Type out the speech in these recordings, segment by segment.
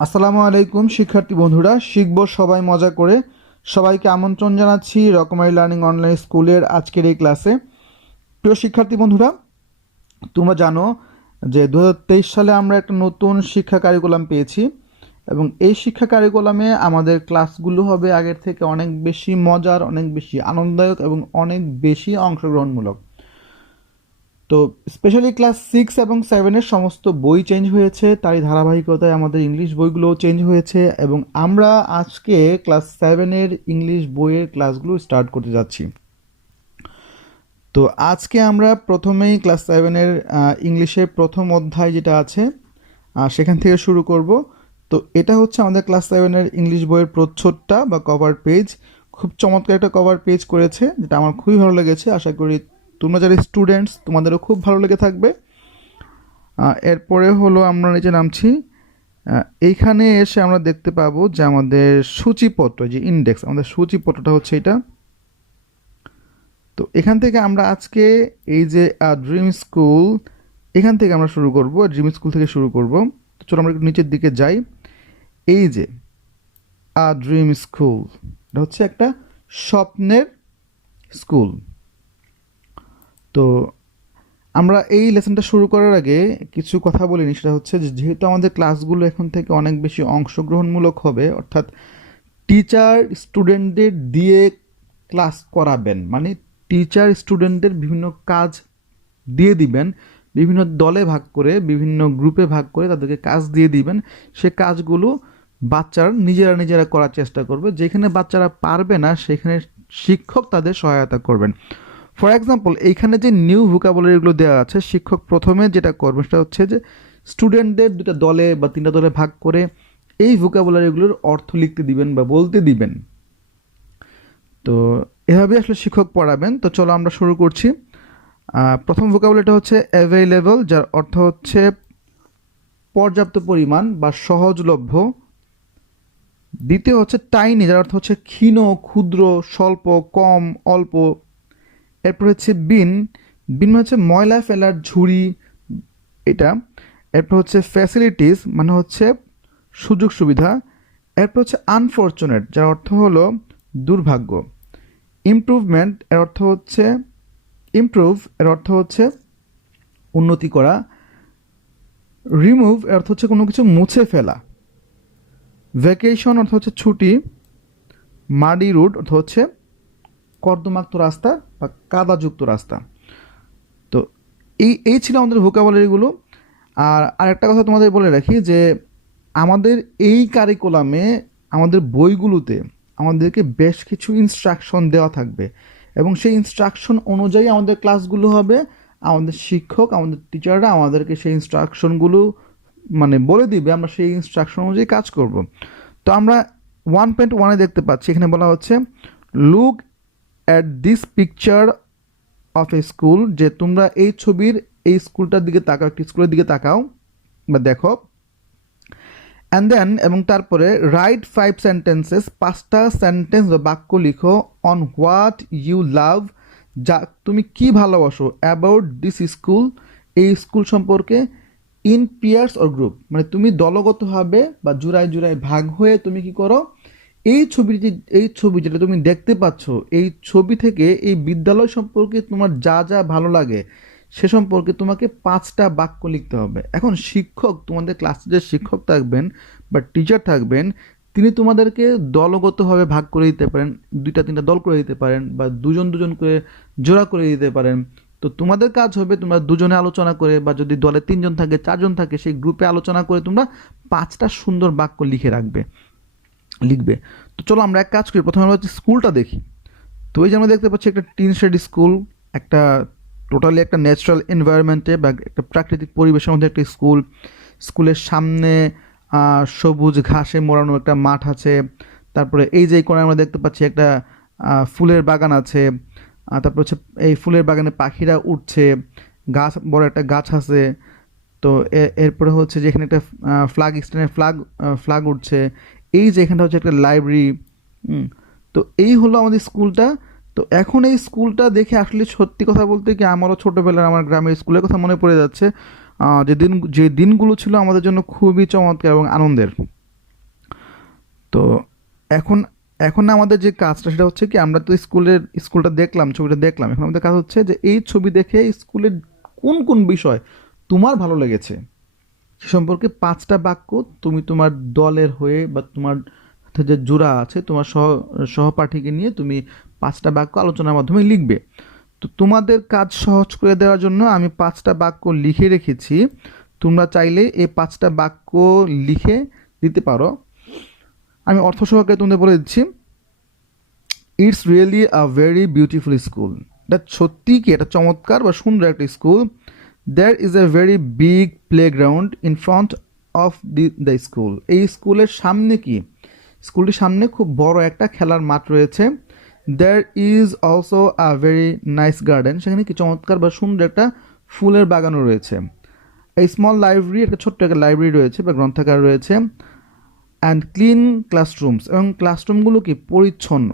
আসসালামু আলাইকুম শিক্ষার্থী বন্ধুরা, শিখবো সবাই মজা করে। সবাইকে আমন্ত্রণ জানাচ্ছি রকমারি লার্নিং অনলাইন স্কুলের আজকের এই ক্লাসে। প্রিয় শিক্ষার্থী বন্ধুরা, তোমরা জানো যে 2023 সালে আমরা একটা নতুন শিক্ষা কারিকুলাম পেয়েছি এবং এই শিক্ষা কারিকুলামে আমাদের ক্লাসগুলো হবে আগের থেকে অনেক বেশি মজার, অনেক বেশি আনন্দদায়ক এবং অনেক বেশি অংশগ্রহণমূলক। তো স্পেশালি ক্লাস 6 এবং 7-এর সমস্ত বই চেঞ্জ হয়েছে, তারই ধারাবাহিকতায় আমাদের ইংলিশ বইগুলোও চেঞ্জ হয়েছে এবং আমরা আজকে ক্লাস 7-এর ইংলিশ বইয়ের ক্লাসগুলো স্টার্ট করতে যাচ্ছি। তো আজকে আমরা প্রথমেই ক্লাস 7-এর ইংলিশের প্রথম অধ্যায় যেটা আছে সেখান থেকে শুরু করব। তো এটা হচ্ছে আমাদের ক্লাস 7-এর ইংলিশ বইয়ের প্রচ্ছদটা বা কভার পেজ। খুব চমৎকার একটা কভার পেজ করেছে, যেটা আমার খুবই ভালো লেগেছে। আশা করি তোমরা যারা স্টুডেন্টস তোমাদেরও খুব ভালো লেগে থাকবে। এরপরে হলো আমরা নিচে নামছি। এইখানে এসে আমরা দেখতে পাবো যে আমাদের সূচিপত্র, যে ইন্ডেক্স, আমাদের সূচিপত্রটা হচ্ছে এটা। তো এখান থেকে আমরা আজকে এই যে ড্রিম স্কুল, এখান থেকে আমরা শুরু করব, ড্রিম স্কুল থেকে শুরু করব। তো চলো আমরা একটু নিচের দিকে যাই। এই যে ড্রিম স্কুল, এটা হচ্ছে একটা স্বপ্নের স্কুল। তো আমরা এই লেসনটা শুরু করার আগে কিছু কথা বলিনি, সেটা হচ্ছে যে যেহেতু আমাদের ক্লাসগুলো এখন থেকে অনেক বেশি অংশগ্রহণমূলক হবে, অর্থাৎ টিচার স্টুডেন্টদের দিয়ে ক্লাস করাবেন, মানে টিচার স্টুডেন্টদের বিভিন্ন কাজ দিয়ে দিবেন, বিভিন্ন দলে ভাগ করে, বিভিন্ন গ্রুপে ভাগ করে তাদেরকে কাজ দিয়ে দিবেন। সে কাজগুলো বাচ্চারা নিজেরা করার চেষ্টা করবে। যেখানে বাচ্চারা পারবে না সেখানে শিক্ষক তাদের সহায়তা করবেন। ফর এক্সাম্পল, এইখানে যে নিউ ভোকাবুলারিগুলো দেওয়া আছে, শিক্ষক প্রথমে যেটা করবেন সেটা হচ্ছে যে স্টুডেন্টদের দুটো দলে বা তিনটা দলে ভাগ করে এই ভোকাবুলারিগুলোর অর্থ লিখতে দিবেন বা বলতে দিবেন। তো এভাবে আসলে শিক্ষক পড়াবেন। তো চলো আমরা শুরু করছি। প্রথম ভোকাবুলারিটা হচ্ছে অ্যাভেইলেবল, যার অর্থ হচ্ছে পর্যাপ্ত পরিমাণ বা সহজলভ্য। দ্বিতীয় হচ্ছে টাইনি, যার অর্থ হচ্ছে ক্ষীণ, ক্ষুদ্র, স্বল্প, কম, অল্প। এরপর হচ্ছে বিন, বিন হচ্ছে ময়লা ফেলার ঝুড়ি, এটা। এরপর হচ্ছে ফ্যাসিলিটিস, মানে হচ্ছে সুযোগ সুবিধা। এরপর হচ্ছে আনফরচুনেট, যার অর্থ হলো দুর্ভাগ্য। ইমপ্রুভমেন্ট এর অর্থ হচ্ছে ইমপ্রুভ, এর অর্থ হচ্ছে উন্নতি করা। রিমুভ এর অর্থ হচ্ছে কোনো কিছু মুছে ফেলা। ভ্যাকেশন অর্থ হচ্ছে ছুটি। মাডি রুট অর্থ হচ্ছে কর্দমাক্ত রাস্তা বা কাদাযুক্ত রাস্তা। তো এই ছিল আমাদের ভোকাবুলারিগুলো। আর আরেকটা কথা তোমাদের বলে রাখি যে আমাদের এই কারিকুলামে, আমাদের বইগুলোতে আমাদেরকে বেশ কিছু ইনস্ট্রাকশন দেওয়া থাকবে এবং সেই ইনস্ট্রাকশন অনুযায়ী আমাদের ক্লাসগুলো হবে। আমাদের শিক্ষক, আমাদের টিচাররা আমাদেরকে সেই ইনস্ট্রাকশনগুলো মানে বলে দিবে, আমরা সেই ইনস্ট্রাকশন অনুযায়ী কাজ করব। তো আমরা 1.1-এ দেখতে পাচ্ছি, এখানে বলা হচ্ছে look at this picture of A school, যে তোমরা এই ছবির এই স্কুলটার দিকে তাকাও, একটি স্কুলের দিকে তাকাও বা দেখো। অ্যান্ড দেন, এবং তারপরে রাইট 5 সেন্টেন্সেস, 5টা সেন্টেন্স বা বাক্য লিখো অন হোয়াট ইউ লাভ, যা তুমি কি ভালোবাসো, অ্যাবাউট দিস স্কুল, এই স্কুল সম্পর্কে। ইন পিয়ার্স অর গ্রুপ, মানে তুমি দলগতভাবে বা জোড়ায় জোড়ায় ভাগ হয়ে তুমি কি করো, এই ছবি যেটা তুমি দেখতে পাচ্ছ, এই ছবি থেকে এই বিদ্যালয় সম্পর্কে তোমার যা যা ভালো লাগে সে সম্পর্কে তোমাকে 5টা বাক্য লিখতে হবে। এখন শিক্ষক, তোমাদের ক্লাসে যে শিক্ষক থাকবেন বা টিচার থাকবেন, তিনি তোমাদেরকে দলগতভাবে ভাগ করে দিতে পারেন, 2-3টা দল করে দিতে পারেন বা দুজন দুজন করে জোড়া করে দিতে পারেন। তো তোমাদের কাজ হবে তোমরা দুজনে আলোচনা করে, বা যদি দলে 3জন থাকে, 4জন থাকে, সেই গ্রুপে আলোচনা করে তোমরা 5টা সুন্দর বাক্য লিখবে। তো চলো আমরা এক কাজ করি, প্রথমে আমরা হচ্ছে স্কুলটা দেখি। তো এই যে আমরা দেখতে পাচ্ছি একটা টিন শেড স্কুল, একটা টোটালি একটা ন্যাচারাল এনভায়রনমেন্টে বা একটা প্রাকৃতিক পরিবেশের মধ্যে একটা স্কুল। স্কুলের সামনে সবুজ ঘাসে মোড়ানো একটা মাঠ আছে। তারপরে এই যে কোণে আমরা দেখতে পাচ্ছি একটা ফুলের বাগান আছে। তারপর হচ্ছে এই ফুলের বাগানে পাখিরা উঠছে, গাছ, বড় একটা গাছ আছে। তো এরপরে হচ্ছে যে এখানে একটা ফ্ল্যাগ স্ট্যান্ডের ফ্ল্যাগ উঠছে। এই যে এখানটা হচ্ছে একটা লাইব্রেরি। তো এই হলো আমাদের স্কুলটা। তো এখন এই স্কুলটা দেখে আসলে সত্যি কথা বলতে কি আমারও ছোটোবেলার আমার গ্রামের স্কুলের কথা মনে পড়ে যাচ্ছে। যে দিনগুলো ছিল আমাদের জন্য খুবই চমৎকার এবং আনন্দের। তো এখন এখন আমাদের যে কাজটা সেটা হচ্ছে কি, আমরা তো স্কুলটা দেখলাম, ছবিটা দেখলাম, এখন আমাদের কাজ হচ্ছে যে এই ছবি দেখে স্কুলের কোন কোন বিষয় তোমার ভালো লেগেছে সে সম্পর্কে 5টা বাক্য তুমি তোমার দলের হয়ে বা তোমার সাথে যে জোড়া আছে তোমার সহপাঠীকে নিয়ে তুমি 5টা বাক্য আলোচনার মাধ্যমে লিখবে। তো তোমাদের কাজ সহজ করে দেওয়ার জন্য আমি 5টা বাক্য লিখে রেখেছি, তোমরা চাইলে এই 5টা বাক্য লিখে দিতে পারো। আমি অর্থ সহকারে তোমাদের বলে দিচ্ছি। It's really a very beautiful school. এটা সত্যি কি এটা চমৎকার বা সুন্দর একটা স্কুল। There is a very big playground in front of the school. এই স্কুলের সামনে কি, স্কুলটির সামনে খুব বড় একটা খেলার মাঠ রয়েছে। There is also a very nice garden. সেখানে কি চমৎকার বা সুন্দর একটা ফুলের বাগানও রয়েছে। এই স্মল লাইব্রেরি, একটা ছোট্ট একটা লাইব্রেরি রয়েছে বা গ্রন্থাগার রয়েছে। অ্যান্ড ক্লিন ক্লাসরুমস, এবং ক্লাসরুমগুলো কি পরিচ্ছন্ন।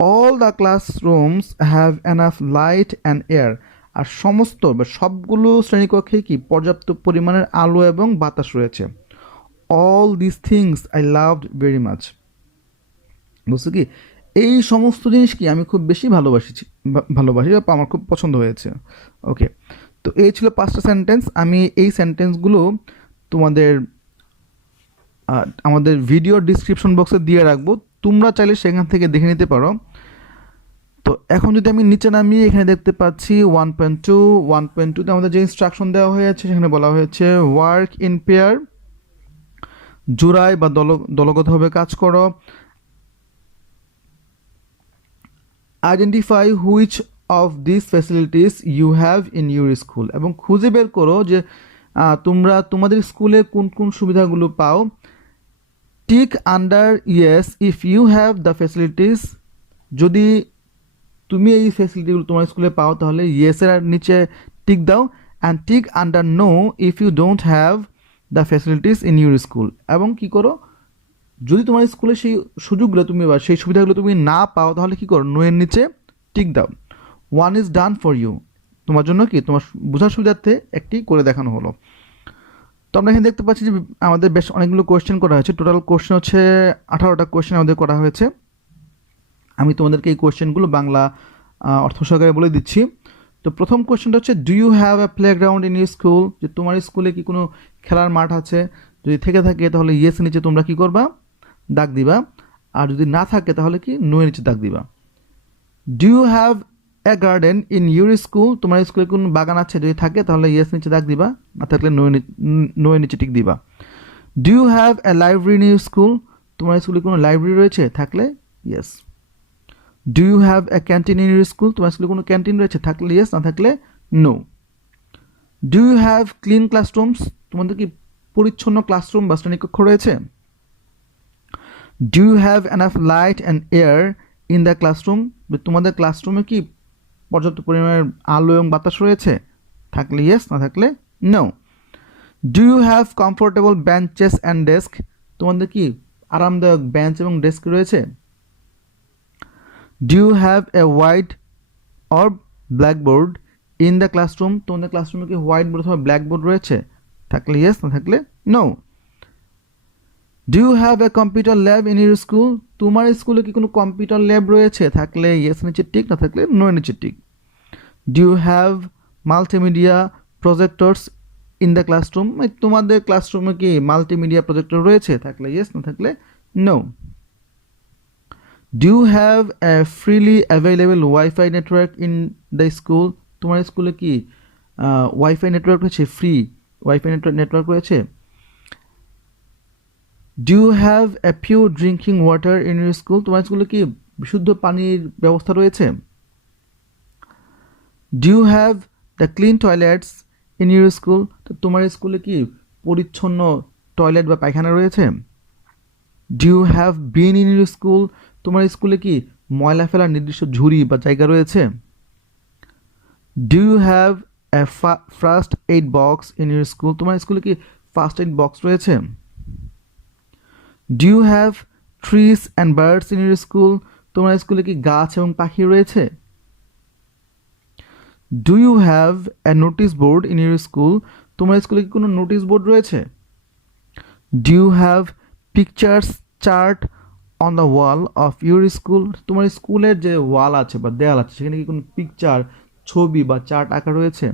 All the classrooms have enough light and air. আর সমস্ত বা সবগুলো শ্রেণীকক্ষে কি পর্যাপ্ত পরিমাণের আলো এবং বাতাস রয়েছে। All this things I loved very much. বুঝছো কি, এই সমস্ত জিনিস কি আমি খুব বেশি ভালোবাসি বা আমার খুব পছন্দ হয়েছে। ওকে, তো এই ছিল 5টা সেন্টেন্স। আমি এই সেন্টেন্সগুলো তোমাদের আমাদের ভিডিও ডিসক্রিপশন বক্সে দিয়ে রাখবো, তোমরা চাইলে সেখান থেকে দেখে নিতে পারো। তো এখন যদি আমি নিচে নামি, এখানে দেখতে পাচ্ছি 1.2তে আমাদের যে ইনস্ট্রাকশন দেওয়া হয়েছে সেখানে বলা হয়েছে ওয়ার্ক ইন পেয়ার, জোড়ায় বা দলগতভাবে কাজ করো। Identify which of this facilities you have in your school, এবং খুঁজে বের করো যে তোমরা তোমাদের স্কুলে কোন কোন সুবিধাগুলো পাও। Tick under yes if you have the facilities, যদি তুমি এই ফ্যাসিলিটিগুলো তোমার স্কুলে পাও তাহলে ইয়েসের নিচে টিক দাও। And tick under no if you don't have the facilities in your school, এবং কি করো যদি তোমার স্কুলে সেই সুযোগগুলো তুমি বা সেই সুবিধাগুলো তুমি না পাও তাহলে কি করো, নো এর নিচে টিক দাও। 1 ইজ ডান ফর ইউ, তোমার জন্য কি তোমার বোঝার সুবিধার্থে একটি করে দেখানো হলো। তো আমরা এখানে দেখতে পাচ্ছি যে আমাদের বেশ অনেকগুলো কোয়েশ্চেন করা হয়েছে। টোটাল কোয়েশ্চেন হচ্ছে 18টা কোয়েশ্চেন আমাদের করা হয়েছে। আমি তোমাদেরকে এই কোয়েশ্চেনগুলো বাংলা অর্থ সহকারে বলে দিচ্ছি। তো প্রথম কোয়েশ্চেনটা হচ্ছে do you have a playground in your school, যে তোমার স্কুলে কি কোনো খেলার মাঠ আছে, যদি থেকে থাকে তাহলে ইয়েস নিচে তোমরা কি করবা, দাগ দিবা। আর যদি না থাকে তাহলে কি নো এর নিচে দাগ দিবা। Do you have a garden in your school, তোমার স্কুলে কোনো বাগান আছে, যদি থাকে তাহলে ইয়েস নিচে দাগ দিবা, না থাকলে নো এর নিচে টিক দিবা। Do you have a library in your school, তোমার স্কুলে কোনো লাইব্রেরি রয়েছে, থাকলে yes. Do you have a canteen in your school, তোমার স্কুলে কোনো ক্যান্টিন রয়েছে, থাকলে ইয়েস, না থাকলে no. Do you have clean classrooms, তোমাদের কি পরিচ্ছন্ন ক্লাসরুম বা শ্রেণীকক্ষ রয়েছে। Do you have enough light and air in the classroom, তোমাদের ক্লাসরুমে কি পর্যাপ্ত পরিমাণের আলো এবং বাতাস রয়েছে, থাকলে ইয়েস, না থাকলে no. Do you have comfortable benches and desk, তোমাদের কি আরামদায়ক বেঞ্চ এবং ডেস্ক রয়েছে। Do you have a white or blackboard in the classroom, তোমাদের ক্লাসরুমে কি হোয়াইট বোর্ড অথবা ব্ল্যাকবোর্ড রয়েছে, থাকলে ইয়েস, না থাকলে no. Do you have a computer lab in your school, তোমার স্কুলে কি কোনো কম্পিউটার ল্যাব রয়েছে, থাকলে ইয়েস নিচে টিক, না থাকলে নো নিচে tick. Do you have multimedia projectors in the classroom, তোমাদের ক্লাসরুমে কি মাল্টিমিডিয়া প্রজেক্টর রয়েছে, থাকলে ইয়েস, না থাকলে no. Do you have a freely available wifi network in the school, তোমার স্কুলে কি ওয়াইফাই নেটওয়ার্ক রয়েছে, ফ্রি ওয়াইফাই নেটওয়ার্ক রয়েছে। Do you have a pure drinking water in your school, তোমার স্কুলে কি বিশুদ্ধ পানির ব্যবস্থা রয়েছে। Do you have the clean toilets in your school, তো তোমার স্কুলে কি পরিচ্ছন্ন টয়লেট বা পায়খানা রয়েছে। Do you have bin in your school, তোমার স্কুলে কি ময়লা ফেলার নির্দিষ্ট ঝুড়ি বা জায়গা রয়েছে। Do you have a first aid box in your school, তোমার স্কুলে কি ফার্স্ট এইড বক্স রয়েছে। Do you have trees and birds in your school, তোমার স্কুলে কি গাছ এবং পাখি রয়েছে। Do you have a notice board in your school, তোমার স্কুলে কি কোনো নোটিশ বোর্ড রয়েছে। Do you have pictures chart on the wall of your school, তোমার স্কুলের যে ওয়াল আছে বা দেয়াল আছে সেখানে কি কোনো পিকচার, ছবি বা চার্ট আঁকা রয়েছে?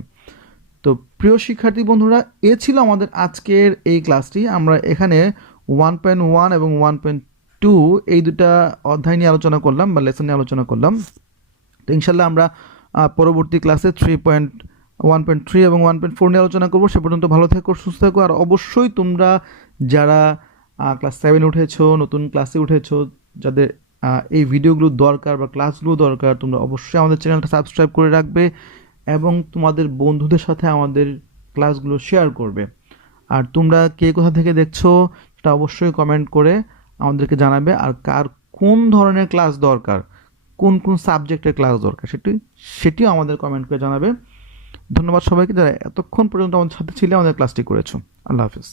তো প্রিয় শিক্ষার্থী বন্ধুরা, এ ছিল আমাদের আজকের এই ক্লাসটি। আমরা এখানে 1.1 এবং 1.2 এই দুটা অধ্যায় নিয়ে আলোচনা করলাম বা লেসন নিয়ে আলোচনা করলাম। তো ইনশাল্লাহ আমরা পরবর্তী ক্লাসে 3.1.3 এবং 1.4 নিয়ে আলোচনা করবো। সে পর্যন্ত ভালো থেকো, সুস্থ থেকো। আর অবশ্যই তোমরা যারা ক্লাস 7 উঠেছো, নতুন ক্লাসে উঠেছো, যাদের এই ভিডিওগুলো দরকার বা ক্লাসগুলো দরকার, তোমরা অবশ্যই আমাদের চ্যানেলটা সাবস্ক্রাইব করে রাখবে এবং তোমাদের বন্ধুদের সাথে আমাদের ক্লাসগুলো শেয়ার করবে। আর তোমরা কে কোথা থেকে দেখছো সেটা অবশ্যই কমেন্ট করে আমাদেরকে জানাবে। আর কার কোন ধরনের ক্লাস দরকার, কোন কোন সাবজেক্টের ক্লাস দরকার, সেটিও আমাদের কমেন্ট করে জানাবে। ধন্যবাদ সবাইকে যারা এতক্ষণ পর্যন্ত আমাদের সাথে ছিলে, আমাদের ক্লাসটি করেছো। আল্লাহ হাফিজ।